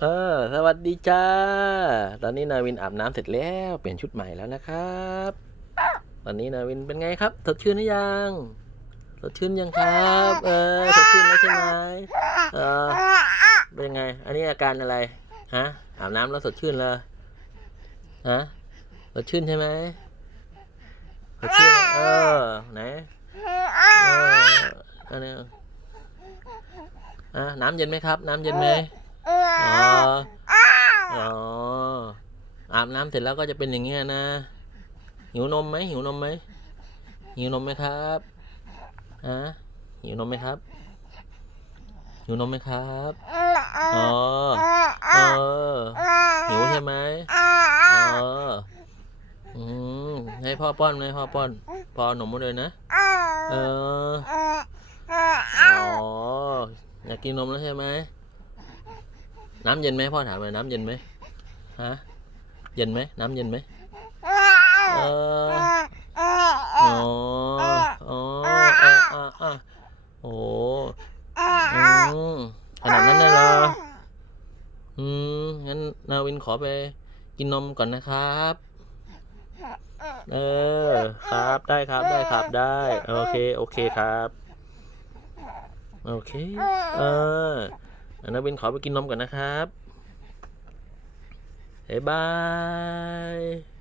เออสวัสดีจ้า ตอนนี้นาวินอาบน้ำเสร็จแล้วเปลี่ยนชุดใหม่แล้วนะครับ ตอนนี้นาวินเป็นไงครับสดชื่นหรือยังสดชื่นยังครับ เออสดชื่นแล้วใช่ไหมเออเป็นไง อันนี้อาการอะไรฮะอาบน้ำแล้วสดชื่นเลยฮะสดชื่นใช่ไหมสดชื่นเออไหนเอออันนี้อะน้ำเย็นไหมครับ น้ำเย็นไหม อ๋ออ๋ออาบน้ำเสร็จแล้วก็จะเป็นอย่างเงี้ยนะ หิวนมไหมหิวนมไหมหิวนมไหมครับฮะหิวนมไหมครับ หิวนมไหมครับอ๋อเออหิวใช่ไหมเอออืมให้พ่อป้อนไหมพ่อป้อนพ่อเอาหนมมาเลยนะเอออ๋ออยากกินนมแล้วใช่ไหม น้ำเย็นไหมพ่อถามเลยน้ำเย็นไหมฮะเย็นไหมน้ำเย็นไหมเอออ๋ออ๋ออะอะอะโอ้อืมขนาดนั้นเลยเหรออืมงั้นนาวินขอไปกินนมก่อนนะครับ เออ ครับได้ครับได้ครับได้ โอเค โอเคครับ โอเค เออ นาวินขอไปกินนมก่อนนะครับบ๊ายบาย